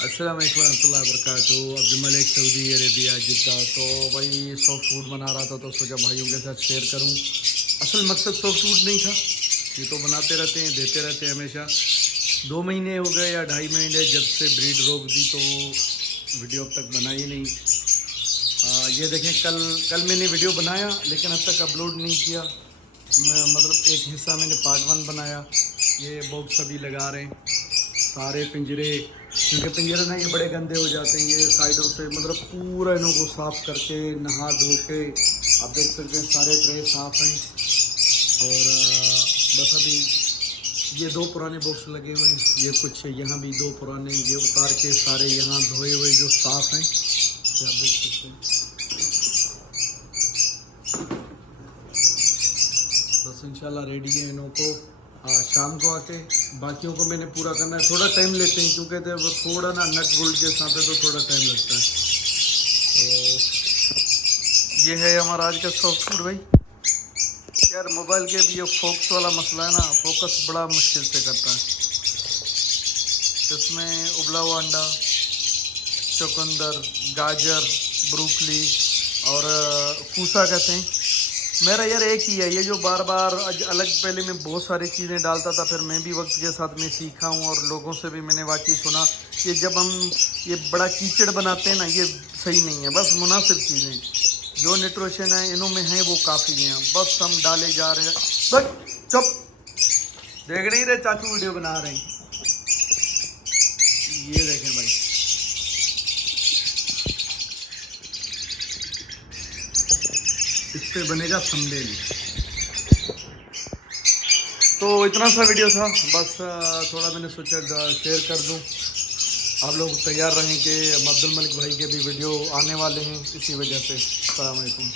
अस्सलाम वालेकुम रहमतुल्लाहि व बरकातहू। अब्दुल मलिक सऊदी अरेबिया जिद्दा। तो भाई सॉफ्ट फूड बना रहा था तो सोचा भाइयों के साथ शेयर करूं। असल मकसद सॉफ्ट फूड नहीं था, ये तो बनाते रहते हैं देते रहते हैं हमेशा। 2 महीने हो गए या 2.5 महीने जब से ब्रीड रोक दी तो वीडियो अब तक बनाई नहीं। ये देखें, कल कल मैंने वीडियो बनाया लेकिन अब तक अपलोड नहीं किया। मतलब एक हिस्सा मैंने पार्ट 1 बनाया। ये बॉक्स अभी लगा रहे हैं सारे पिंजरे, क्योंकि पिंजरे ना ये बड़े गंदे हो जाते हैं। ये साइडों से मतलब पूरा इन्हों को साफ़ करके नहा धो के आप देख सकते हैं सारे ट्रे साफ़ हैं। और बस अभी ये 2 पुराने बॉक्स लगे हुए हैं, ये कुछ यहाँ भी 2 पुराने, ये उतार के सारे यहाँ धोए हुए जो साफ़ हैं, ये आप देख सकते हैं। बस इंशाल्लाह रेडी है इन्हों को शाम को आके बाकियों को मैंने पूरा करना है। थोड़ा टाइम लेते हैं क्योंकि वो थोड़ा ना नट बोल्ट के साथ है तो थोड़ा टाइम लगता है। तो ये है हमारा आज का सॉफ्ट फूड। भाई यार मोबाइल के भी ये फोकस वाला मसला है ना, फोकस बड़ा मुश्किल से करता है। इसमें उबला हुआ अंडा, चुकंदर, गाजर, ब्रोकली और फूसा कहते हैं। मेरा यार एक ही है, ये जो बार बार अलग, पहले मैं बहुत सारी चीज़ें डालता था, फिर मैं भी वक्त के साथ में सीखा हूँ और लोगों से भी मैंने वाकई सुना कि जब हम ये बड़ा कीचड़ बनाते हैं ना, ये सही नहीं है। बस मुनासिब चीज़ें जो न्यूट्रिशन है इनों में है वो काफ़ी हैं, बस हम डाले जा रहे हैं। बस चुप, देख नहीं रहे चाचू वीडियो बना रहे हैं। ये देखें भाई, इस पे बनेगा थंबनेल। तो इतना सा वीडियो था, बस थोड़ा मैंने सोचा शेयर कर दूं। आप लोग तैयार रहें कि अब्दुल मलिक भाई के भी वीडियो आने वाले हैं, इसी वजह से। अस्सलाम वालेकुम।